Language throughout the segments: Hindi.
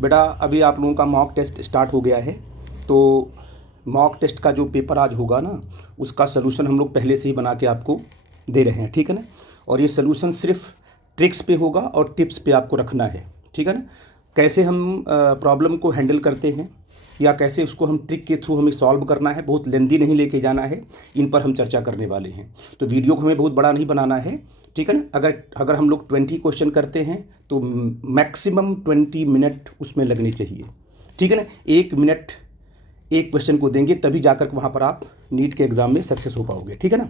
बेटा अभी आप लोगों का मॉक टेस्ट स्टार्ट हो गया है। तो मॉक टेस्ट का जो पेपर आज होगा ना, उसका सलूशन हम लोग पहले से ही बना के आपको दे रहे हैं, ठीक है ना। और ये सलूशन सिर्फ ट्रिक्स पे होगा और टिप्स पे आपको रखना है, ठीक है ना। कैसे हम प्रॉब्लम को हैंडल करते हैं या कैसे उसको हम ट्रिक के थ्रू हमें सॉल्व करना है, बहुत लेंदी नहीं लेके जाना है, इन पर हम चर्चा करने वाले हैं। तो वीडियो को हमें बहुत बड़ा नहीं बनाना है, ठीक है ना। अगर हम लोग 20 क्वेश्चन करते हैं तो मैक्सिमम 20 मिनट उसमें लगने चाहिए, ठीक है ना। 1 मिनट एक क्वेश्चन को देंगे तभी जाकर वहाँ पर आप नीट के एग्ज़ाम में सक्सेस हो पाओगे, ठीक है ना।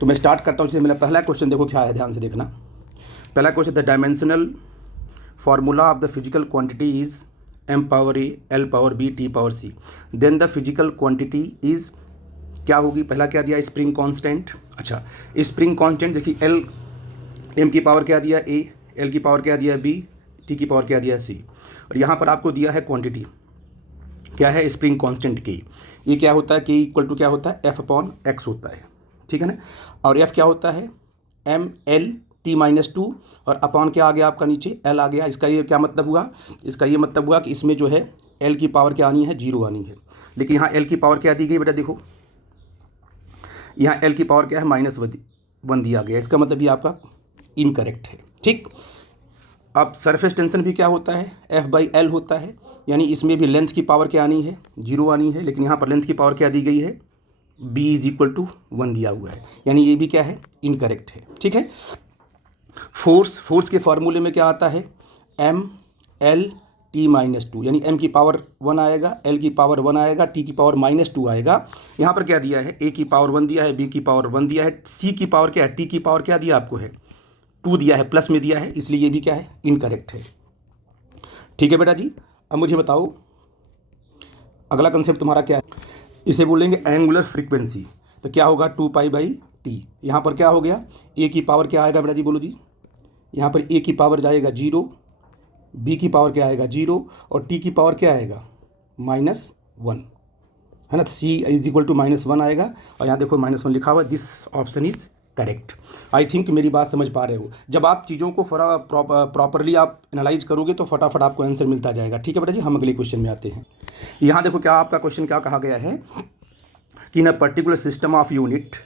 तो मैं स्टार्ट करता हूँ। जैसे मेरा पहला क्वेश्चन देखो क्या है, ध्यान से देखना। पहला question, the dimensional formula of the physical quantity is m power a, l power b, t power c, then the physical quantity is क्या होगी। पहला क्या दिया, स्प्रिंग कांस्टेंट। अच्छा, स्प्रिंग कांस्टेंट देखिए, l m की पावर क्या दिया a, l की पावर क्या दिया b, t की पावर क्या दिया c, और यहाँ पर आपको दिया है क्वांटिटी क्या है, स्प्रिंग कांस्टेंट की। ये क्या होता है, k इक्वल टू क्या होता है, f अपॉन x होता है, ठीक है ना। और f क्या होता है, m l t-2, और अपॉन क्या आ गया आपका नीचे, l आ गया। इसका ये क्या मतलब हुआ, इसका ये मतलब हुआ कि इसमें जो है l की पावर क्या आनी है, 0 आनी है। लेकिन यहाँ l की पावर क्या दी गई बेटा, देखो यहाँ l की पावर क्या है, -1 दिया गया। इसका मतलब ये आपका इनकरेक्ट है, ठीक। अब सरफेस टेंशन भी क्या होता है, F/L होता है, यानी इसमें भी लेंथ की पावर क्या आनी है, 0 आनी है। लेकिन यहाँ पर लेंथ की पावर क्या दी गई है, B = 1 दिया हुआ है, यानी ये भी क्या है, इनकरेक्ट है, ठीक है। फोर्स के फार्मूले में क्या आता है, m l t-2, यानी m की पावर 1 आएगा, l की पावर 1 आएगा, t की पावर -2 आएगा। यहाँ पर क्या दिया है, a की पावर 1 दिया है, b की पावर 1 दिया है, c की पावर क्या है, t की पावर क्या दिया आपको है, 2 दिया है, प्लस में दिया है, इसलिए ये भी क्या है, इनकरेक्ट है, ठीक है बेटा जी। अब मुझे बताओ अगला कंसेप्ट तुम्हारा क्या है, इसे बोलेंगे एंगुलर फ्रीक्वेंसी। तो क्या होगा, 2π/t। यहाँ पर क्या हो गया, a की पावर क्या आएगा बेटा जी, बोलो जी। यहाँ पर a की पावर जाएगा 0, b की पावर क्या आएगा 0, और t की पावर क्या आएगा -1, है ना। तो c = -1 आएगा, और यहाँ देखो -1 लिखा हुआ है। This option is correct. I think मेरी बात समझ पा रहे हो। जब आप चीज़ों को प्रॉपरली आप एनालाइज करोगे तो फटाफट आपको आंसर मिलता जाएगा, ठीक है बेटा जी। हम अगले क्वेश्चन में आते हैं। यहाँ देखो क्या आपका क्वेश्चन क्या कहा गया है कि in a particular system of unit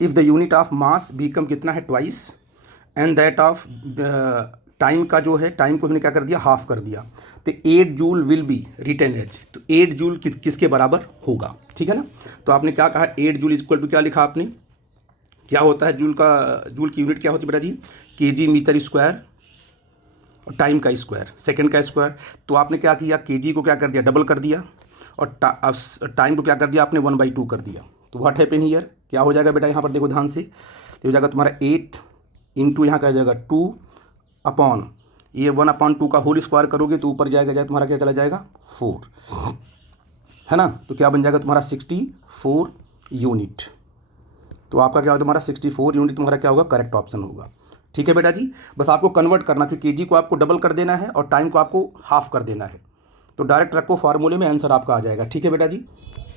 if the unit of mass become कितना है, twice, and that of time का जो है, टाइम को हमने क्या कर दिया, हाफ कर दिया। तो 8 joule will be written as, तो 8 जूल किसके बराबर होगा, ठीक है ना। तो आपने क्या कहा, 8 जूल इक्वल टू क्या लिखा आपने, क्या होता है जूल की यूनिट क्या होती है बेटा जी, kg मीटर स्क्वायर, और टाइम का स्क्वायर, सेकंड का स्क्वायर। तो आपने क्या किया, kg को क्या कर दिया, डबल कर दिया, और टाइम को क्या कर दिया आपने, 1/2 कर दिया। तो व्हाट हैपन हियर, क्या हो जाएगा बेटा, यहाँ पर देखो ध्यान से, तो हो जाएगा तुम्हारा 8 इंटू यहाँ का हो जाएगा 2 अपॉन ये 1/2 का होल स्क्वायर करोगे तो ऊपर जाएगा तुम्हारा क्या चला जाएगा, 4, है ना। तो क्या बन जाएगा तुम्हारा 64 यूनिट। तो आपका क्या होगा, तुम्हारा 64 यूनिट तुम्हारा क्या होगा, करेक्ट ऑप्शन होगा, ठीक है बेटा जी। बस आपको कन्वर्ट करना, कि केजी को आपको डबल कर देना है और टाइम को आपको हाफ कर देना है। तो डायरेक्ट रखो फार्मूले में, आंसर आपका आ जाएगा, ठीक है बेटा जी।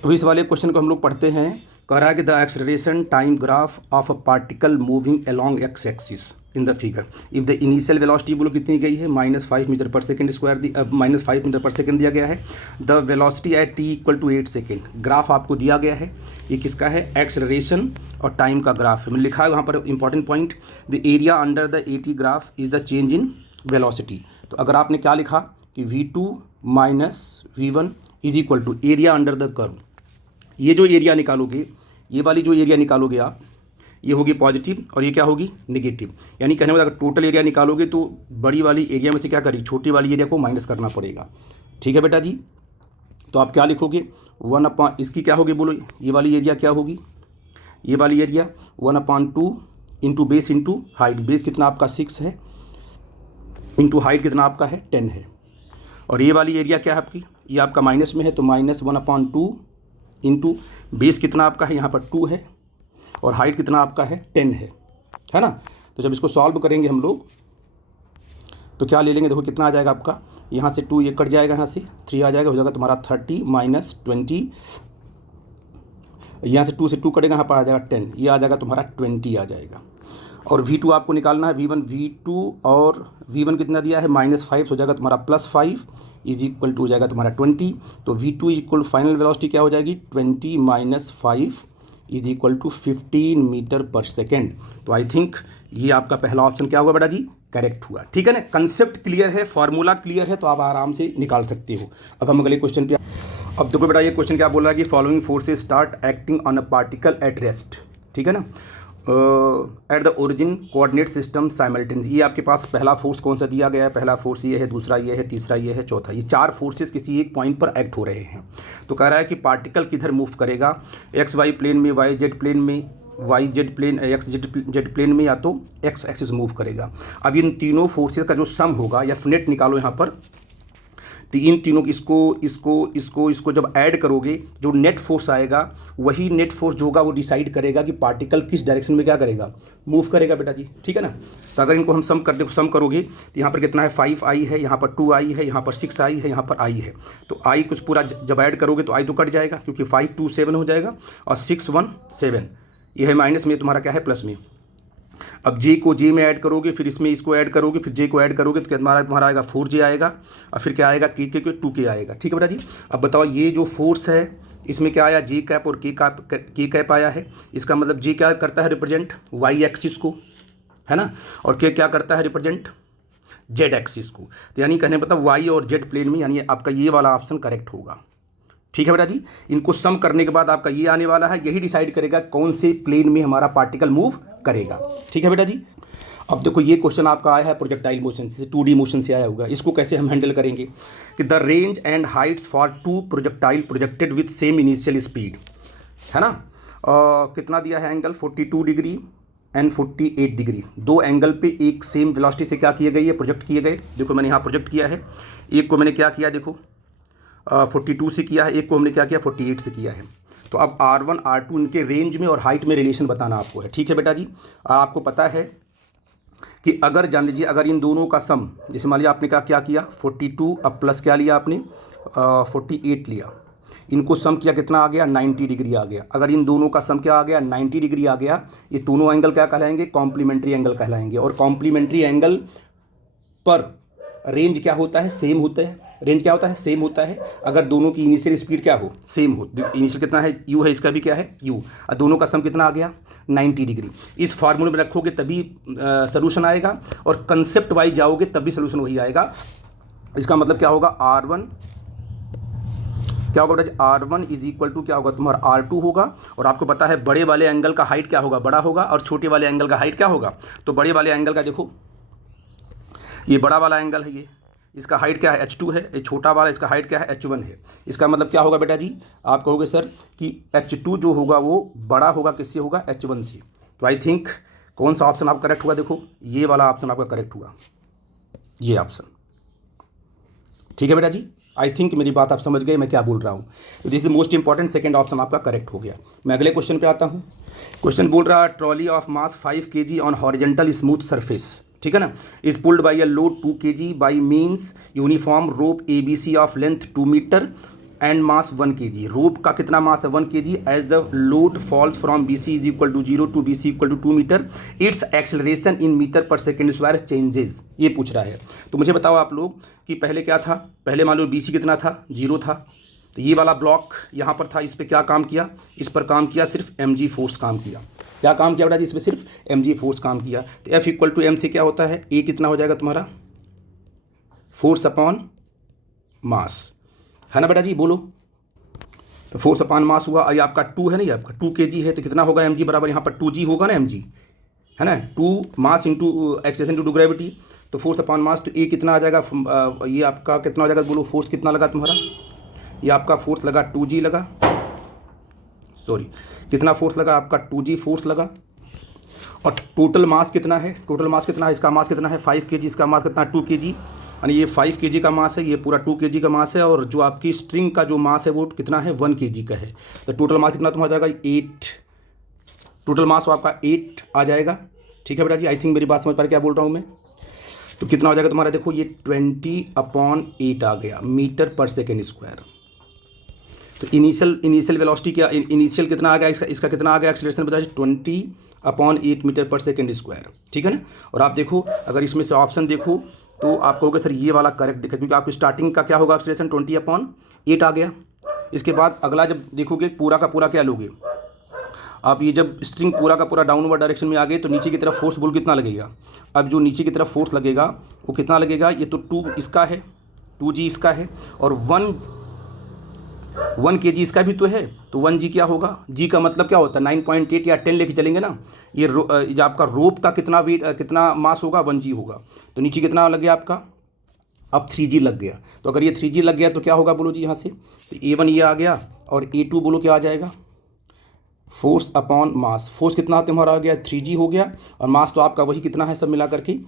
तो इस वाले क्वेश्चन को हम लोग पढ़ते हैं। कह रहा है कि the acceleration time graph of a particle moving along x axis in the figure if the initial velocity बोलो कितनी गई है, -5 metre per second square, -5 metre per second दिया गया है। The velocity at t = 8 second, graph आपको दिया गया है। ये किसका है, एक्सेलरेशन और टाइम का ग्राफ है। मैंने लिखा है वहाँ पर important point, the area under the AT graph is the change in velocity. तो अगर आपने क्या लिखा कि v2 - v1 = area under the curve, ये जो एरिया निकालोगे, ये वाली जो एरिया निकालोगे आप, ये होगी पॉजिटिव और ये क्या होगी, नेगेटिव। यानी कहने मतलब अगर टोटल एरिया निकालोगे तो बड़ी वाली एरिया में से क्या करेगी, छोटी वाली एरिया को माइनस करना पड़ेगा, ठीक है बेटा जी। तो आप क्या लिखोगे, 1/, इसकी क्या होगी बोलो, ये वाली एरिया क्या होगी, ये वाली area 1/2 into base into height. Base कितना आपका 6 है, इंटू हाइट कितना आपका है 10 है। और ये वाली एरिया क्या है आपकी, ये आपका माइनस में है, तो -1/2 इंटू बेस कितना आपका है, यहाँ पर 2 है, और हाइट कितना आपका है 10 है ना। तो जब इसको सॉल्व करेंगे हम लोग तो क्या ले लेंगे, देखो कितना आ जाएगा आपका, यहाँ से 2 ये कट जाएगा, यहाँ से 3 आ जाएगा, हो जाएगा तुम्हारा 30 - 20, यहाँ से 2 से 2 कटेगा, यहाँ पर आ जाएगा 10, ये आ जाएगा तुम्हारा 20 आ जाएगा। और V2 आपको निकालना है, V1 V2 और V1 कितना दिया है -5, हो जाएगा तुम्हारा +5 इज इक्वल टू हो जाएगा तुम्हारा 20। तो V2 is equal final velocity क्या हो जाएगी 20 - 5 is equal to 15 metre per second. तो आई थिंक ये आपका पहला ऑप्शन क्या हुआ बेटा जी, करेक्ट हुआ। ठीक है ना, कंसेप्ट क्लियर है, फॉर्मूला क्लियर है, तो आप आराम से निकाल सकते हो। अब हम अगले क्वेश्चन पे, अब देखो बेटा ये क्वेश्चन क्या बोल रहा है कि following forces start acting on a particle at rest. ठीक है ना, at the origin coordinate system simultaneous. ये आपके पास पहला फोर्स कौन सा दिया गया है, पहला फोर्स ये है, दूसरा ये है, तीसरा ये है, चौथा, ये 4 फोर्सेस किसी एक पॉइंट पर एक्ट हो रहे हैं। तो कह रहा है कि पार्टिकल किधर मूव करेगा, एक्स वाई प्लेन में, वाई जेड प्लेन में, Y Z plane, X Z plane में, या तो एक्स एक्सिस मूव करेगा। अब इन तीनों फोर्सेस का जो सम होगा, या नेट निकालो यहाँ पर, तो इन तीनों इसको जब ऐड करोगे, जो नेट फोर्स आएगा वही नेट फोर्स जो होगा वो डिसाइड करेगा कि पार्टिकल किस डायरेक्शन में क्या करेगा, मूव करेगा बेटा जी। ठीक है ना, तो अगर इनको हम सम करोगे तो यहाँ पर कितना है 5i है, यहाँ पर 2i है, यहाँ पर 6i है, यहाँ पर i है। तो i कुछ पूरा जब ऐड करोगे तो i तो कट जाएगा, क्योंकि 5 2 7 हो जाएगा, और 6 1 7, ये है माइनस में, तुम्हारा क्या है प्लस में। अब जे को जे में ऐड करोगे, फिर इसमें इसको ऐड करोगे, फिर जे को ऐड करोगे, तो तुम्हारा आएगा 4j आएगा, और फिर क्या आएगा के 2k आएगा। ठीक है बेटा जी। अब बताओ ये जो फोर्स है इसमें क्या आया, जे कैप और के कैप आया है। इसका मतलब जे क्या करता है, रिप्रेजेंट वाई एक्सिस को, है ना, और के क्या करता है, रिप्रेजेंट जेड एक्सिस को। तो यानी कहने मतलब वाई और जेड प्लेन में, यानी आपका ये वाला ऑप्शन करेक्ट होगा। ठीक है बेटा जी। इनको सम करने के बाद आपका ये आने वाला है, यही डिसाइड करेगा कौन से प्लेन में हमारा पार्टिकल मूव करेगा। ठीक है बेटा जी। अब देखो ये क्वेश्चन आपका आया है प्रोजेक्टाइल मोशन से, 2D मोशन से आया होगा। इसको कैसे हम हैंडल करेंगे कि the range and Heights for 2 projectile projected with same initial speed, है ना। कितना दिया है angle 42 degree and 48 degree, 2 angle पे एक सेम वेलोसिटी से क्या किए गए, ये प्रोजेक्ट किए गए। देखो मैंने यहाँ प्रोजेक्ट किया है, एक को मैंने क्या किया, देखो 42 से किया है, एक को हमने क्या किया 48 से किया है। तो अब R1 R2 इनके रेंज में और हाइट में रिलेशन बताना आपको है। ठीक है बेटा जी। आपको पता है कि अगर जान लीजिए, अगर इन दोनों का सम, जैसे मान लिया आपने क्या किया 42, अब प्लस क्या लिया आपने 48 लिया, इनको सम किया, कितना आ गया 90 डिग्री आ गया। अगर इन दोनों का सम क्या आ गया 90 डिग्री आ गया, ये दोनों एंगल क्या कहलाएंगे, कॉम्प्लीमेंट्री एंगल कहलाएंगे। और कॉम्प्लीमेंट्री एंगल पर रेंज क्या होता है, सेम होता है। रेंज क्या होता है, सेम होता है। अगर दोनों की इनिशियल स्पीड क्या हो, सेम हो, इनिशियल कितना है u है, इसका भी क्या है u, और दोनों का सम कितना आ गया 90 डिग्री। इस फार्मूले में रखोगे तभी सोल्यूशन आएगा, और कंसेप्ट वाइज जाओगे तभी सोल्यूशन वही आएगा। इसका मतलब क्या होगा, R1 क्या होगा बेटा, R1 इज इक्वल टू क्या होगा तुम्हारा R2 होगा। और आपको पता है बड़े वाले एंगल का हाइट क्या होगा, बड़ा होगा, और छोटे वाले एंगल का हाइट क्या होगा। तो बड़े वाले एंगल का देखो, ये बड़ा वाला एंगल है, ये इसका हाइट क्या है H2 है, ये छोटा वाला इसका हाइट क्या है H1 है। इसका मतलब क्या होगा बेटा जी, आप कहोगे सर कि H2 जो होगा वो बड़ा होगा, किससे होगा, H1 से। तो आई थिंक कौन सा ऑप्शन आपका करेक्ट हुआ, देखो ये वाला ऑप्शन आपका करेक्ट हुआ, ये ऑप्शन। ठीक है बेटा जी। आई थिंक मेरी बात आप समझ गए मैं क्या बोल रहा हूँ। तो this is most important, second option आपका करेक्ट हो गया। मैं अगले क्वेश्चन पे आता हूँ। क्वेश्चन बोल रहा है trolley of mass 5 kg on horizontal smooth surface, ठीक है ना, is pulled by a load 2 kg by means uniform rope ABC of length 2 metre and mass 1 kg। Rope का कितना मास है 1 kg। As the load falls from BC is equal to 0 to BC equal to 2 metre, its acceleration in metre per second square changes, ये पूछ रहा है। तो मुझे बताओ आप लोग कि पहले क्या था, पहले मान लो BC कितना था 0 था, तो ये वाला ब्लॉक यहाँ पर था, इस पर क्या काम किया, इस पर काम किया सिर्फ mg फोर्स काम किया। क्या काम किया बेटा जी, इस पर सिर्फ mg फोर्स काम किया। तो F इक्वल टू m से क्या होता है, A कितना हो जाएगा तुम्हारा फोर्स अपॉन मास, है ना बेटा जी, बोलो। तो फोर्स अपॉन मास हुआ, ये आपका 2 है ना, ये आपका 2 kg है, तो कितना होगा mg बराबर यहाँ पर 2g होगा ना, mg है ना, 2 mass into acceleration into gravity. तो फोर्स अपॉन मास, तो A कितना आ जाएगा, ये आपका कितना हो जाएगा, बोलो फोर्स कितना लगा तुम्हारा, ये आपका फोर्स लगा 2g लगा, सॉरी कितना फोर्स लगा आपका 2g फोर्स लगा। और टोटल मास कितना है, टोटल मास कितना है, इसका मास कितना है 5 kg, इसका मास कितना 2 kg, यानी ये 5 kg का मास है, ये पूरा 2 kg का मास है। और जो आपकी स्ट्रिंग का जो मास है वो कितना है 1 kg का है। तो टोटल मास कितना तुम्हारा जाएगा 8, टोटल मास आपका 8 आ जाएगा। ठीक है बेटा जी, आई थिंक मेरी बात समझ पा रहे क्या बोल रहा हूँ मैं। तो कितना हो जाएगा तुम्हारा, देखो ये 20/8 आ गया मीटर पर सेकेंड स्क्वायर। तो इनिशियल वेलोसिटी क्या, इनिशियल कितना आ गया इसका कितना आ गया एक्सेलरेशन बता 20 upon 8 metre per second square, ठीक है ना। और आप देखो अगर इसमें से ऑप्शन देखो तो आप कहोगे सर ये वाला करेक्ट दिखा, क्योंकि आपकी स्टार्टिंग का क्या होगा एक्सेलरेशन 20/8 आ गया। इसके बाद अगला जब देखोगे पूरा का पूरा क्या लोगे आप, ये जब स्ट्रिंग पूरा का पूरा डाउनवर्ड डायरेक्शन में आ गए तो नीचे की तरफ फोर्स बोल कितना लगेगा। अब जो नीचे की तरफ फोर्स लगेगा वो कितना लगेगा, ये तो 2 इसका है, 2g इसका है, और 1 kg इसका भी तो है, तो 1g क्या होगा, g का मतलब क्या होता है 9.8 या 10 लेके चलेंगे ना। ये जो आपका रोप का कितना वेट कितना मास होगा 1g होगा, तो नीचे कितना लग गया आपका, अब 3g लग गया। तो अगर ये 3g लग गया तो क्या होगा बोलो जी, यहाँ से तो a1 ये आ गया और a2 बोलो क्या आ जाएगा, फोर्स अपॉन मास। फोर्स कितना तुम्हारा आ गया 3g हो गया, और मास तो आपका वही कितना है सब मिला करके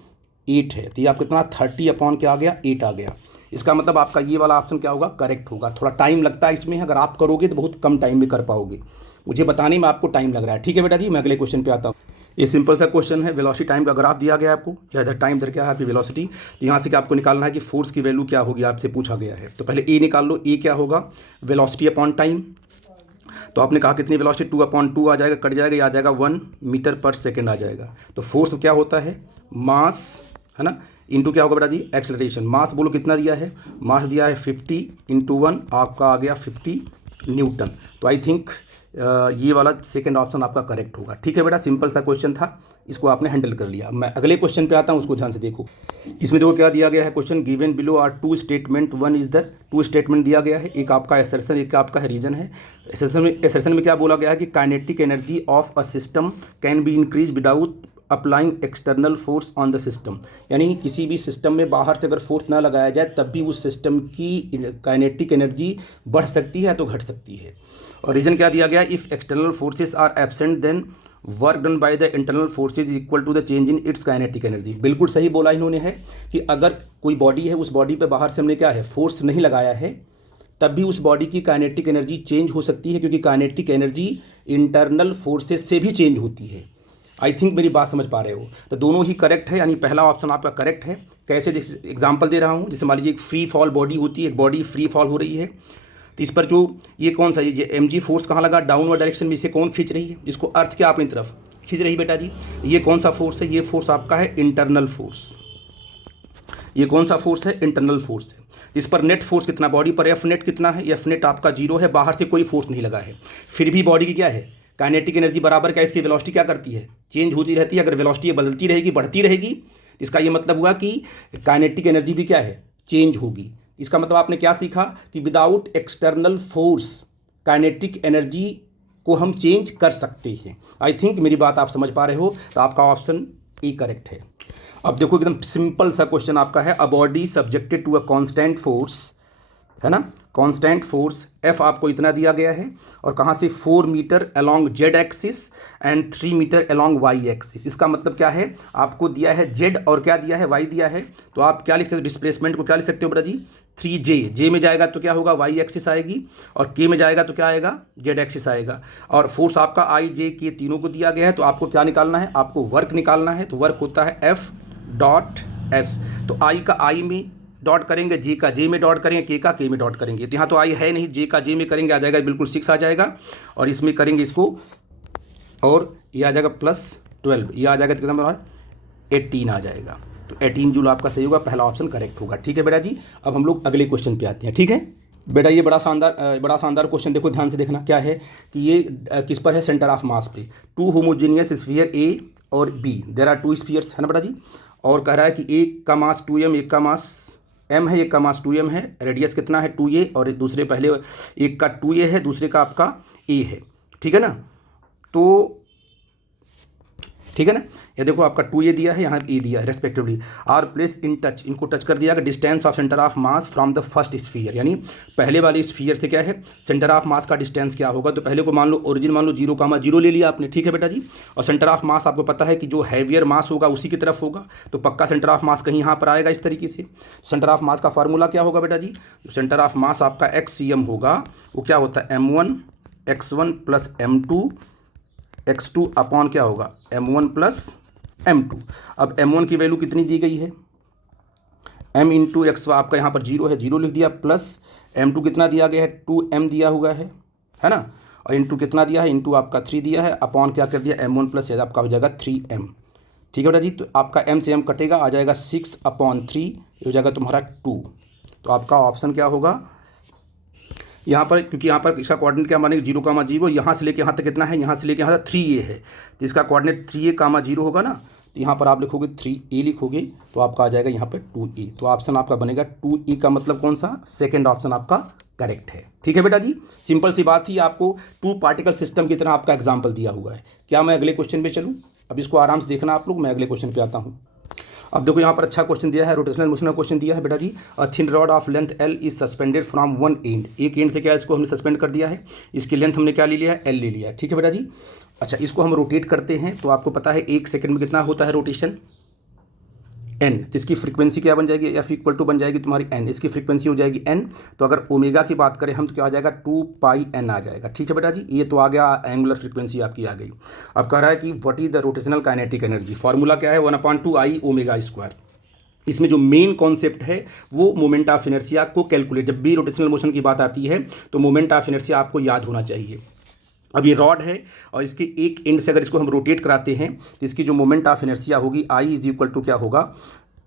8 है, तो ये आप कितना 30 अपॉन क्या आ गया 8 आ गया। इसका मतलब आपका ये वाला ऑप्शन क्या होगा करेक्ट होगा। थोड़ा टाइम लगता है इसमें, अगर आप करोगे तो बहुत कम टाइम में कर पाओगे, मुझे बताने में आपको टाइम लग रहा है। ठीक है बेटा जी, मैं अगले क्वेश्चन पे आता हूँ। ये सिंपल सा क्वेश्चन है, वेलोसिटी टाइम का ग्राफ दिया गया है आपको, या इधर टाइम इधर क्या है आपकी वेलोसिटी, तो यहाँ से क्या आपको निकालना है कि फोर्स की वैल्यू क्या होगी, आपसे पूछा गया है। तो पहले ए निकाल लो, ए क्या होगा वेलोसिटी अपॉन टाइम, तो आपने कहा कितनी वेलोसिटी 2/2 आ जाएगा, कट जाएगा, ये आ जाएगा 1 मीटर पर सेकेंड आ जाएगा। तो फोर्स क्या होता है मास है ना, इंटू क्या होगा बेटा जी एक्सेलरेशन। मास बोलो कितना दिया है, मास दिया है 50 × 1 आपका आ गया 50 न्यूटन। तो आई थिंक ये वाला सेकंड ऑप्शन आपका करेक्ट होगा। ठीक है बेटा, सिंपल सा क्वेश्चन था, इसको आपने हैंडल कर लिया। मैं अगले क्वेश्चन पे आता हूँ, उसको ध्यान से देखो। इसमें देखो क्या दिया गया है question, given below are 2 statement, 1 is the 2 statement दिया गया है, एक आपका एसर्शन एक आपका है रीजन है। एसर्शन में क्या बोला गया है कि kinetic energy of a system can be increase without applying external force on the system, यानी किसी भी सिस्टम में बाहर से अगर फोर्स ना लगाया जाए तब भी उस सिस्टम की काइनेटिक एनर्जी बढ़ सकती है तो घट सकती है। और रीजन क्या दिया गया, if external forces are absent then work done by the internal forces equal to the change in its kinetic energy. बिल्कुल सही बोला इन्होंने है कि अगर कोई बॉडी है, उस बॉडी पे बाहर से हमने क्या है फोर्स नहीं लगाया है, तब भी उस बॉडी की काइनेटिक एनर्जी चेंज हो सकती है, क्योंकि काइनेटिक एनर्जी इंटरनल फोर्सेस से भी चेंज होती है। आई थिंक मेरी बात समझ पा रहे हो, तो दोनों ही करेक्ट है, यानी पहला ऑप्शन आपका करेक्ट है। कैसे एग्जांपल दे रहा हूँ, जैसे मान लीजिए एक फ्री फॉल बॉडी होती है, एक बॉडी फ्री फॉल हो रही है, तो इस पर जो ये कौन सा ये mg फोर्स कहाँ लगा, डाउनवर्ड डायरेक्शन में, इसे कौन खींच रही है, इसको अर्थ के अपनी तरफ खींच रही है बेटा जी। ये कौन सा फोर्स है, ये फोर्स आपका है इंटरनल फोर्स। ये कौन सा फोर्स है, इंटरनल फोर्स है। इस पर नेट फोर्स कितना, बॉडी पर एफ नेट कितना है, एफ नेट आपका 0 है, बाहर से कोई फोर्स नहीं लगा है, फिर भी बॉडी की क्या है काइनेटिक एनर्जी बराबर क्या, इसकी वेलोसिटी क्या करती है चेंज होती रहती है। अगर वेलोसिटी बदलती रहेगी बढ़ती रहेगी, इसका ये मतलब हुआ कि काइनेटिक एनर्जी भी क्या है चेंज होगी। इसका मतलब आपने क्या सीखा कि without external force kinetic energy को हम चेंज कर सकते हैं। आई थिंक मेरी बात आप समझ पा रहे हो, तो आपका ऑप्शन ए करेक्ट है। अब देखो एकदम सिंपल सा क्वेश्चन आपका है, a body subjected to a constant force, है ना, कांस्टेंट फोर्स एफ आपको इतना दिया गया है, और कहाँ से 4 metre along Z axis and 3 metre along Y axis. इसका मतलब क्या है, आपको दिया है जेड और क्या दिया है वाई दिया है, तो आप क्या लिख सकते हो, डिस्प्लेसमेंट को क्या लिख सकते हो बेटा जी 3j, जे में जाएगा तो क्या होगा वाई एक्सिस आएगी, और के में जाएगा तो क्या आएगा जेड एक्सिस आएगा, और फोर्स आपका आई जे के तीनों को दिया गया है। तो आपको क्या निकालना है, आपको वर्क निकालना है, तो वर्क होता है F.S। तो आई का आई में डॉट करेंगे, जे का जे में डॉट करेंगे, के का के में डॉट करेंगे, तो यहाँ तो आई है नहीं, जे का जे में करेंगे आ जाएगा बिल्कुल 6 आ जाएगा, और इसमें करेंगे इसको और ये आ जाएगा +12, ये आ जाएगा कितना नंबर 18 आ जाएगा। तो 18 जूल आपका सही होगा, पहला ऑप्शन करेक्ट होगा। ठीक है बेटा जी, अब हम लोग अगले क्वेश्चन पे आते हैं। ठीक है बेटा, ये बड़ा शानदार क्वेश्चन देखो, ध्यान से देखना क्या है कि ये किस पर है, सेंटर ऑफ मास पे। 2 होमोजेनियस स्फीयर ए और बी, देयर आर 2 स्फीयर्स, है ना बेटा जी, और कह रहा है कि एक का मास 2m, एक का मास m है, एक का मास 2m है, रेडियस कितना है 2a, और दूसरे पहले एक का 2a है, दूसरे का आपका a है। ठीक है ना, तो ठीक है ना, ये देखो आपका 2a दिया है, यहाँ a दिया है respectively, are place in touch, इनको टच कर दिया, distance of centre of mass from the first sphere, यानी पहले वाले स्फीयर से क्या है सेंटर ऑफ मास का डिस्टेंस क्या होगा। तो पहले को मान लो ओरिजिन मान लो 0,0 ले लिया आपने, ठीक है बेटा जी, और सेंटर ऑफ मास आपको पता है कि जो हैवियर मास होगा उसी की तरफ होगा, तो पक्का सेंटर ऑफ मास कहीं यहाँ पर आएगा इस तरीके से। सेंटर ऑफ मास का फार्मूला क्या होगा बेटा जी, सेंटर ऑफ मास आपका XCM होगा, वो क्या होता है m1 x1 + m2 x2 upon क्या होगा m1 + m2। अब m1 की वैल्यू कितनी दी गई है, m इंटू एक्स आपका यहाँ पर 0 है, 0 लिख दिया, प्लस m2 कितना दिया गया है 2m दिया हुआ है ना, और इंटू कितना दिया है, इंटू आपका 3 दिया है, अपॉन क्या कर दिया m1 प्लस आपका हो जाएगा 3m। ठीक है बेटा जी, तो आपका m से m कटेगा, आ जाएगा 6/3, ये हो जाएगा तुम्हारा 2। तो आपका ऑप्शन क्या होगा यहाँ पर, क्योंकि यहाँ पर इसका कोऑर्डिनेट क्या मानेगा 0,0, यहाँ से लेके यहाँ तक कितना है, यहाँ से लेके यहाँ तक 3a है, तो इसका कोऑर्डिनेट 3a, 0 होगा ना, तो यहाँ पर आप लिखोगे 3a लिखोगे तो आपका आ जाएगा यहाँ पे 2a। तो ऑप्शन आपका बनेगा 2a का मतलब कौन सा, सेकंड ऑप्शन आपका करेक्ट है। ठीक है बेटा जी, सिंपल सी बात थी, आपको 2 पार्टिकल सिस्टम की तरह आपका एग्जाम्पल दिया हुआ है। क्या मैं अगले क्वेश्चन पे चलूँ? अब इसको आराम से देखना आप लोग, मैं अगले क्वेश्चन पे आता हूँ। अब देखो यहाँ पर अच्छा क्वेश्चन दिया है, रोटेशनल मोशन का क्वेश्चन दिया है बेटा जी। A thin rod of length L is suspended from one end, एक एंड से क्या इसको हमने सस्पेंड कर दिया है, इसकी लेंथ हमने क्या ले लिया है, L ले लिया है। ठीक है बेटा जी, अच्छा इसको हम रोटेट करते हैं, तो आपको पता है 1 सेकंड में कितना होता है रोटेशन, n, तो इसकी फ्रीक्वेंसी क्या बन जाएगी, f इक्वल टू बन जाएगी तुम्हारी n, इसकी फ्रीक्वेंसी हो जाएगी n। तो अगर ओमेगा की बात करें हम तो क्या आ जाएगा 2πn आ जाएगा। ठीक है बेटा जी, ये तो आ गया एंगुलर फ्रीक्वेंसी आपकी आ गई। अब कह रहा है कि what is the rotational kinetic energy, formula क्या है 1/2I ओमेगा स्क्वायर। इसमें जो मेन कॉन्सेप्ट है वो मोमेंट ऑफ इनर्शिया को कैलकुलेट, जब भी रोटेशनल मोशन की बात आती है तो मोमेंट ऑफ इनर्शिया आपको याद होना चाहिए। अब ये रॉड है और इसके एक एंड से अगर इसको हम रोटेट कराते हैं तो इसकी जो मोमेंट ऑफ इनर्शिया होगी I इज इक्वल टू क्या होगा,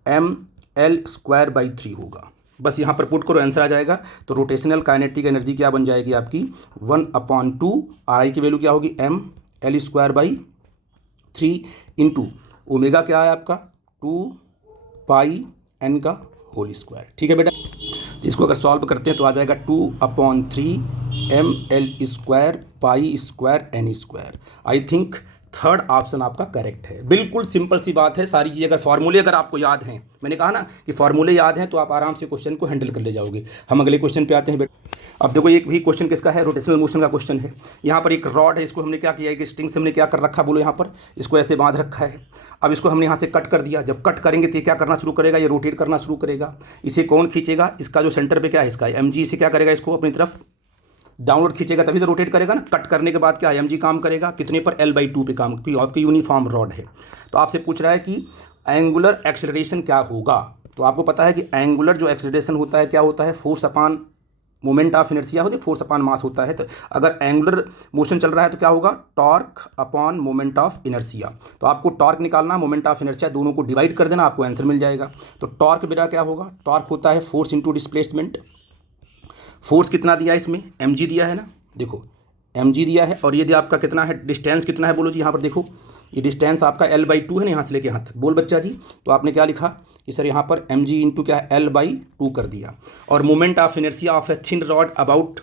mL²/3 होगा। बस यहाँ पर पुट करो, आंसर आ जाएगा। तो रोटेशनल काइनेटिक एनर्जी क्या बन जाएगी आपकी 1/2, I की वैल्यू क्या होगी mL²/3 इंटू ओमेगा क्या है आपका 2πn का होल स्क्वायर। ठीक है बेटा, तो इसको अगर सॉल्व करते हैं तो आ जाएगा 2/3 mL²π²n²। I think third option आपका करेक्ट है। बिल्कुल सिंपल सी बात है, सारी चीज़ें अगर फार्मूले अगर आपको याद हैं, मैंने कहा ना कि फार्मूले याद हैं तो आप आराम से क्वेश्चन को हैंडल कर ले जाओगे। हम अगले क्वेश्चन पे आते हैं बेटा। अब देखो एक भी क्वेश्चन किसका है, रोटेशनल मोशन का क्वेश्चन है। यहाँ पर एक रॉड है, इसको हमने क्या किया है कि स्ट्रिंग से हमने क्या कर रखा, बोलो यहाँ पर इसको ऐसे बांध रखा है। अब इसको हमने यहाँ से कट कर दिया, जब कट करेंगे तो ये क्या करना शुरू करेगा, ये रोटेट करना शुरू करेगा। इसे कौन खींचेगा, इसका जो सेंटर पे क्या है इसका mg, इसे क्या करेगा, इसको अपनी तरफ डाउनवर्ड खींचेगा तभी तो रोटेट करेगा ना। कट करने के बाद क्या mg काम करेगा कितने पर, L/2 पे काम, क्योंकि आपकी यूनिफॉर्म रॉड है। तो आपसे पूछ रहा है कि एंगुलर एक्सेलरेशन क्या होगा। तो आपको पता है कि एंगुलर जो एक्सेलरेशन होता है क्या होता है, force upon moment of inertia होती है, फोर्स अपॉन मास होता है। तो अगर एंगुलर मोशन चल रहा है तो क्या होगा, torque upon moment of inertia. तो आपको टॉर्क निकालना, मोमेंट ऑफ इनर्शिया, दोनों को डिवाइड कर देना, आपको आंसर मिल जाएगा। तो टॉर्क बेटा क्या होगा, टॉर्क होता है फोर्स इंटू डिस्प्लेसमेंट। फोर्स कितना दिया है इसमें, mg दिया है ना, देखो mg दिया है, और ये आपका कितना है, डिस्टेंस कितना है बोलो जी, यहाँ पर देखो ये डिस्टेंस आपका L/2 है ना, यहाँ से लेके यहाँ तक। बोल बच्चा जी, तो आपने क्या लिखा कि सर यहाँ पर mg इंटू क्या है L/2 कर दिया। और moment of inertia of a thin rod about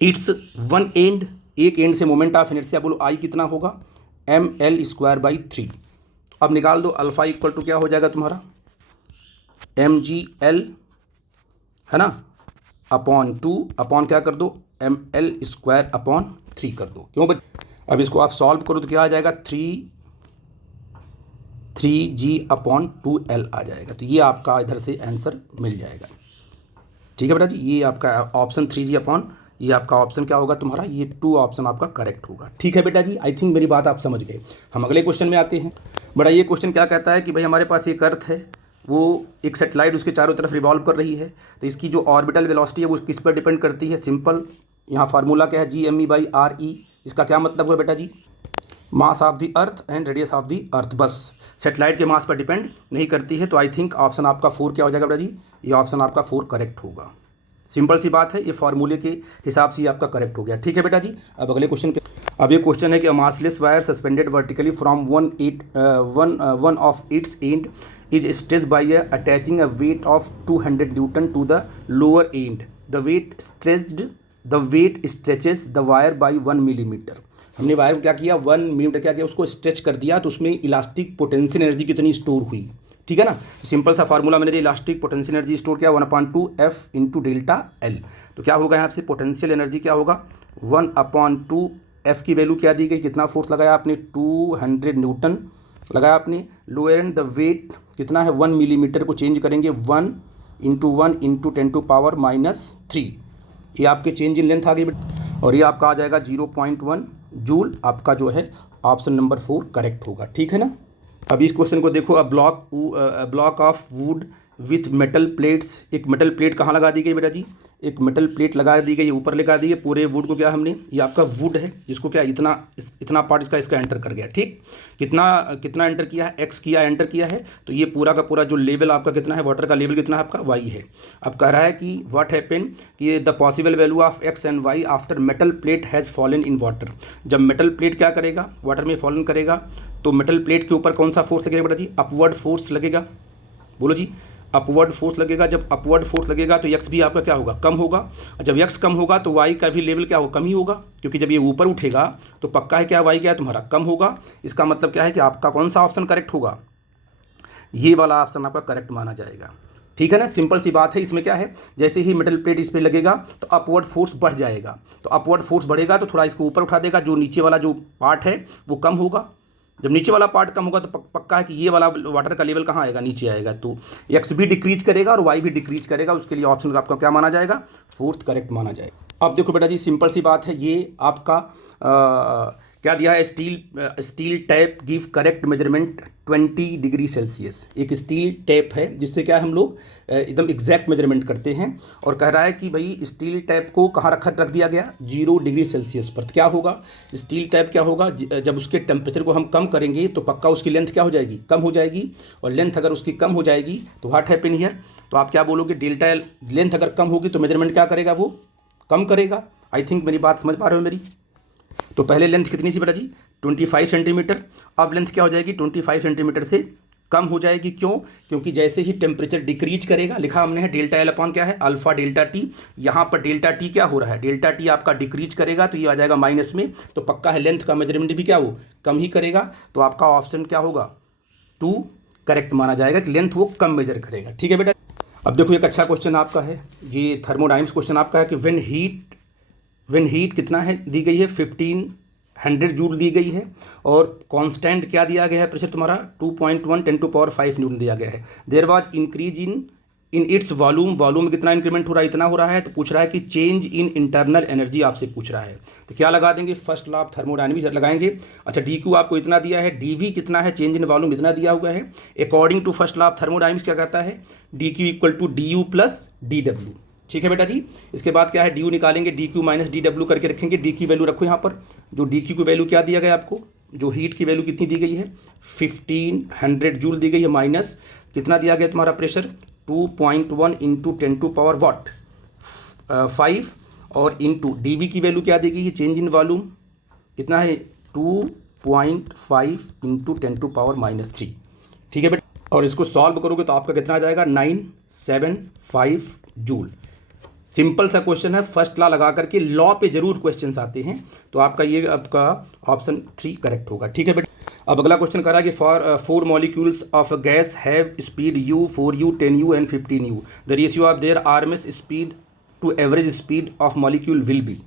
it's one end, एक एंड से मोमेंट ऑफ इनर्शिया बोलो I कितना होगा mL²/3। अब निकाल दो, अल्फा इक्वल टू क्या हो जाएगा तुम्हारा mgL है ना अपॉन 2 अपॉन क्या कर दो mL²/3 कर दो। क्यों बच्चे, अब इसको आप सॉल्व करो तो क्या आ जाएगा 3g/2L आ जाएगा। तो ये आपका इधर से आंसर मिल जाएगा। ठीक है बेटा जी, ये आपका ऑप्शन 3g/, ये आपका ऑप्शन क्या होगा तुम्हारा, ये 2 ऑप्शन आपका करेक्ट होगा। ठीक है बेटा जी, आई थिंक मेरी बात आप समझ गए। हम अगले क्वेश्चन में आते हैं। बड़ा ये क्वेश्चन क्या कहता है कि भाई हमारे पास एक अर्थ है, वो एक सेटेलाइट उसके चारों तरफ रिवॉल्व कर रही है, तो इसकी जो ऑर्बिटल वेलोसिटी है वो किस पर डिपेंड करती है, सिंपल यहाँ फार्मूला क्या है Gme/re। इसका क्या मतलब हुआ बेटा जी, mass of the earth and radius of the earth, बस सेटेलाइट के मास पर डिपेंड नहीं करती है। तो आई थिंक ऑप्शन आपका 4 क्या हो जाएगा बेटा जी, ये ऑप्शन आपका 4 करेक्ट होगा। सिंपल सी बात है, ये फार्मूले के हिसाब से ये आपका करेक्ट हो गया। ठीक है बेटा जी, अब अगले क्वेश्चन पे। अब ये क्वेश्चन है कि massless wire suspended vertically from one of its and is stretched by attaching a weight of 200 Newton to the lower end. The weight stretches the wire by 1 millimeter. हमने वायर को क्या किया, 1 मिलीमीटर क्या किया, उसको स्ट्रेच कर दिया, तो उसमें इलास्टिक पोटेंशियल एनर्जी कितनी स्टोर हुई। ठीक है ना, सिंपल सा फार्मूला मैंने दिया, इलास्टिक पोटेंशियल एनर्जी स्टोर किया 1/2 F इंटू डेल्टा L। तो क्या होगा यहाँ से, पोटेंशियल एनर्जी क्या होगा 1/2 F की वैल्यू क्या दी गई, कितना फोर्स लगाया आपने 200 न्यूटन लगाया आपने। लोअर एंड द वेट कितना है 1 मिलीमीटर को चेंज करेंगे 1 इंटू 1 इंटू 10⁻³ ये आपके चेंज इन लेंथ आ गई। और ये आपका आ जाएगा 0.1 जूल। आपका जो है ऑप्शन नंबर 4 करेक्ट होगा। ठीक है ना। अभी इस क्वेश्चन को देखो, a block of would with metal plates. एक मेटल प्लेट कहाँ लगा दी गई बेटा जी, एक मेटल प्लेट लगा दी गई, ऊपर लगा दी है। पूरे वुड को क्या हमने, ये आपका वुड है जिसको क्या इतना पार्ट इसका एंटर कर गया। ठीक, कितना कितना एंटर किया है, एक्स किया एंटर किया है। तो ये पूरा का पूरा जो लेवल आपका कितना है, वाटर का लेवल कितना है आपका, वाई है। अब कह रहा है कि व्हाट हैपन कि the possible value of X and Y after metal plate has fallen in water. जब मेटल प्लेट क्या करेगा, वाटर में फॉलन करेगा, तो मेटल प्लेट के ऊपर कौन सा फोर्स लगेगा बेटा जी, अपवर्ड फोर्स लगेगा। बोलो जी, अपवर्ड फोर्स लगेगा। जब अपवर्ड फोर्स लगेगा तो एक्स भी आपका क्या होगा, कम होगा। और जब एक्स कम होगा तो वाई का भी लेवल क्या होगा, कम ही होगा, क्योंकि जब ये ऊपर उठेगा तो पक्का है क्या, वाई क्या है तुम्हारा, कम होगा। इसका मतलब क्या है कि आपका कौन सा ऑप्शन करेक्ट होगा, ये वाला ऑप्शन आपका करेक्ट माना जाएगा। ठीक है ना, सिंपल सी बात है। इसमें क्या है, जैसे ही मेटल प्लेट इस पर लगेगा तो अपवर्ड फोर्स बढ़ जाएगा, तो अपवर्ड फोर्स बढ़ेगा तो थोड़ा इसको ऊपर उठा देगा, जो नीचे वाला जो पार्ट है वो कम होगा। जब नीचे वाला पार्ट कम होगा तो पक्का है कि ये वाला वाटर का लेवल कहाँ आएगा, नीचे आएगा। तो एक्स भी डिक्रीज करेगा और वाई भी डिक्रीज करेगा। उसके लिए ऑप्शन आपका क्या माना जाएगा, फोर्थ करेक्ट माना जाएगा। अब देखो बेटा जी, सिंपल सी बात है, ये आपका क्या दिया है, steel tap give correct measurement 20 degree Celsius. एक स्टील टैप है जिससे क्या हम लोग एकदम एग्जैक्ट मेजरमेंट करते हैं। और कह रहा है कि भाई स्टील टैप को कहाँ रख दिया गया, 0 डिग्री सेल्सियस पर। तो क्या होगा, स्टील टैप क्या होगा, जब उसके टेम्परेचर को हम कम करेंगे तो पक्का उसकी लेंथ क्या हो जाएगी, कम हो जाएगी। और लेंथ अगर उसकी कम हो जाएगी तो व्हाट हैपन हियर, तो आप क्या बोलोगे, डेल्टा एल। लेंथ अगर कम होगी तो मेजरमेंट क्या करेगा, वो कम करेगा। आई थिंक मेरी बात समझ पा रहे हो मेरी। तो पहले लेंथ कितनी थी बेटा जी, 25 सेंटीमीटर। अब लेंथ क्या हो जाएगी, 25 सेंटीमीटर से कम हो जाएगी। क्यों, क्योंकि जैसे ही टेम्परेचर डिक्रीज करेगा, लिखा हमने है डेल्टा एल अपॉन क्या है, अल्फा डेल्टा टी। यहाँ पर डेल्टा टी क्या हो रहा है, डेल्टा टी आपका डिक्रीज करेगा तो ये आ जाएगा माइनस में। तो पक्का है लेंथ का मेजरमेंट भी क्या वो कम ही करेगा। तो आपका ऑप्शन क्या होगा, 2 करेक्ट माना जाएगा कि लेंथ वो कम मेजर करेगा। ठीक है बेटा। अब देखो एक अच्छा क्वेश्चन आपका है, ये थर्मोडाइनमिक्स क्वेश्चन आपका है कि व्हेन हीट कितना है दी गई है, 1500 जूल दी गई है। और कांस्टेंट क्या दिया गया है, प्रेशर तुम्हारा 2.1 10⁵ न्यूटन दिया गया है। There was increase in its volume, volume में कितना इंक्रीमेंट हो रहा है, इतना हो रहा है। तो पूछ रहा है कि चेंज इन इंटरनल एनर्जी आपसे पूछ रहा है। तो क्या लगा देंगे, फर्स्ट लॉ ऑफ थर्मोडायनामिक्स लगाएंगे। अच्छा, डी क्यू आपको इतना दिया है, डी वी कितना है, चेंज इन वॉल्यूम इतना दिया हुआ है। According to first law of thermodynamics क्या कहता है, D Q equal to D U plus D W. ठीक है बेटा जी। इसके बाद क्या है, डी यू निकालेंगे, D Q minus D W करके रखेंगे। डी की वैल्यू रखो यहाँ पर, जो डी क्यू की वैल्यू क्या दिया गया आपको, जो हीट की वैल्यू कितनी दी गई है, 1500 जूल दी गई है, माइनस कितना दिया गया तुम्हारा प्रेशर, 2.1 इंटू 10⁵ और इंटू डी वी की वैल्यू क्या दी गई है, चेंज इन वॉल्यूम कितना है, 2.5 इंटू 10⁻³ ठीक है बेटा। और इसको सॉल्व करोगे तो आपका कितना आ जाएगा, 975 जूल। सिंपल सा क्वेश्चन है, फर्स्ट लॉ लगा करके लॉ पे जरूर क्वेश्चंस आते हैं। तो आपका ये आपका ऑप्शन 3 करेक्ट होगा। ठीक है बेटा। अब अगला क्वेश्चन करा कि four molecules of gas have speed u, 4u, 10u and 15u। The ratio of their RMS speed to average speed of molecule will be.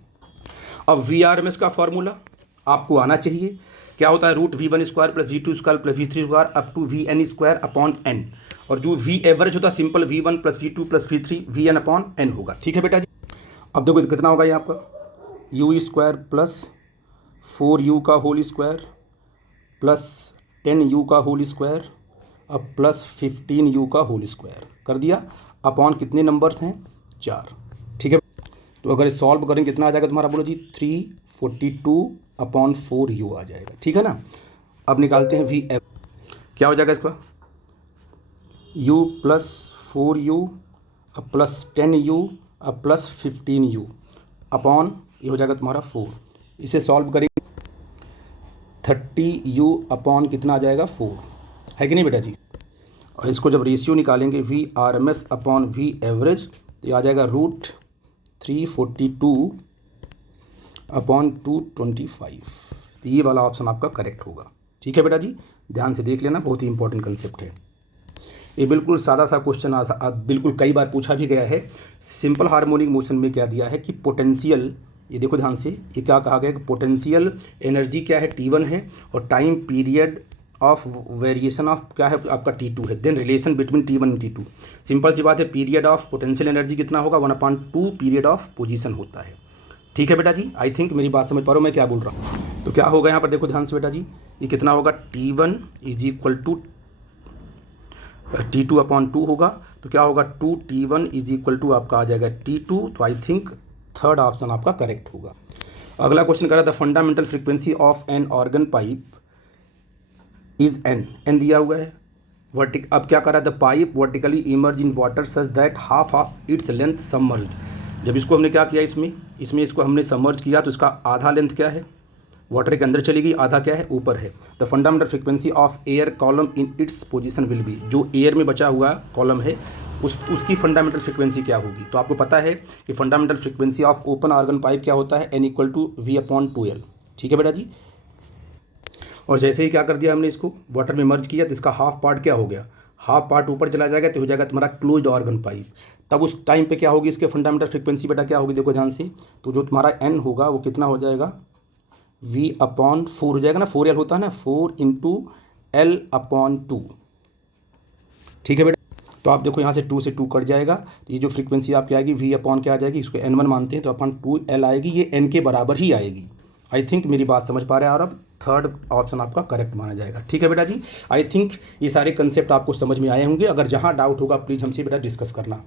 अब वी आर का फॉर्मूला आपको आना चाहिए। क्या होता है, √v1² + v2² + v3² up to vn² upon n। और जो वी एवरेज होता है simple v1 + v2 + v3 vn upon n होगा। ठीक है बेटा जी। अब देखो कितना होगा ये आपका, u² + 4u का होल स्क्वायर प्लस 10u का होल स्क्वायर अब प्लस 15u का होल स्क्वायर कर दिया, अपॉन कितने नंबर्स हैं, 4। ठीक है। तो अगर सॉल्व करेंगे कितना आ जाएगा तुम्हारा, बोलो जी 342/4u आ जाएगा। ठीक है ना। अब निकालते हैं वी एफ, क्या हो जाएगा इसका, u + 4u अब प्लस 10u अब प्लस 15u अपॉन ये हो जाएगा तुम्हारा 4। इसे सॉल्व करेंगे 30u अपॉन कितना आ जाएगा, 4 है कि नहीं बेटा जी। और इसको जब रेशियो निकालेंगे V R M S upon V average तो ये आ जाएगा √342/225। तो ये वाला ऑप्शन आपका करेक्ट होगा। ठीक है बेटा जी, ध्यान से देख लेना, बहुत ही इंपॉर्टेंट कंसेप्ट है ये। बिल्कुल सादा सा क्वेश्चन बिल्कुल कई बार पूछा भी गया है। सिंपल हार्मोनिक मोशन में क्या दिया है कि पोटेंशियल, ये देखो ध्यान से, ये क्या कहा गया कि पोटेंशियल एनर्जी क्या है, T1 है, और time period of variation of क्या है आपका T2 है। Then relation between T1 and T2, simple सी बात है, पीरियड ऑफ पोटेंशियल एनर्जी कितना होगा, 1/2 पीरियड ऑफ पोजीशन होता है। ठीक है बेटा जी। आई थिंक मेरी बात समझ पा रहे हो मैं क्या बोल रहा हूँ। तो क्या होगा यहाँ पर देखो ध्यान से बेटा जी, ये कितना होगा, T1 = T2/2 होगा, तो क्या होगा 2T1 इज इक्वल टू आपका आ जाएगा T2। तो आई थिंक थर्ड ऑप्शन आपका करेक्ट होगा। अगला क्वेश्चन कह रहा था fundamental frequency of an organ pipe is an दिया हुआ है। अब क्या कर रहा था, pipe vertically emerge in water such that half of its length submerge. जब इसको हमने क्या किया, इसमें इसको हमने सबमर्ज किया तो इसका आधा लेंथ क्या है, वाटर के अंदर चली गई, आधा क्या है, ऊपर है। The fundamental frequency of air column in its position will be, जो एयर में बचा हुआ कॉलम है उसकी फंडामेंटल फ्रीक्वेंसी क्या होगी। तो आपको पता है कि fundamental frequency of open organ pipe क्या होता है, N=V/2L। ठीक है बेटा जी। और जैसे ही क्या कर दिया हमने, इसको वाटर में मर्ज किया तो इसका हाफ पार्ट क्या हो गया, हाफ पार्ट ऊपर चला जाएगा तो हो जाएगा तुम्हारा क्लोज्ड ऑर्गन पाइप। तब उस टाइम पे क्या होगी, इसके फंडामेंटल फ्रीक्वेंसी बेटा क्या होगी, देखो ध्यान से। तो जो तुम्हारा N होगा वो कितना हो जाएगा, V/4 हो जाएगा ना, 4L होता है ना, 4 × L/2। ठीक है बेटा। तो आप देखो यहाँ से 2 से 2 कट जाएगा, तो ये जो फ्रीक्वेंसी आपकी आएगी V/ क्या आ जाएगी, इसको N1 मानते हैं तो अपन 2L आएगी, ये N के बराबर ही आएगी। आई थिंक मेरी बात समझ पा रहे हैं। और अब थर्ड ऑप्शन आपका करेक्ट माना जाएगा। ठीक है बेटा जी। आई थिंक ये सारे कंसेप्ट आपको समझ में आए होंगे। अगर जहाँ डाउट होगा प्लीज़ हमसे बेटा डिस्कस करना।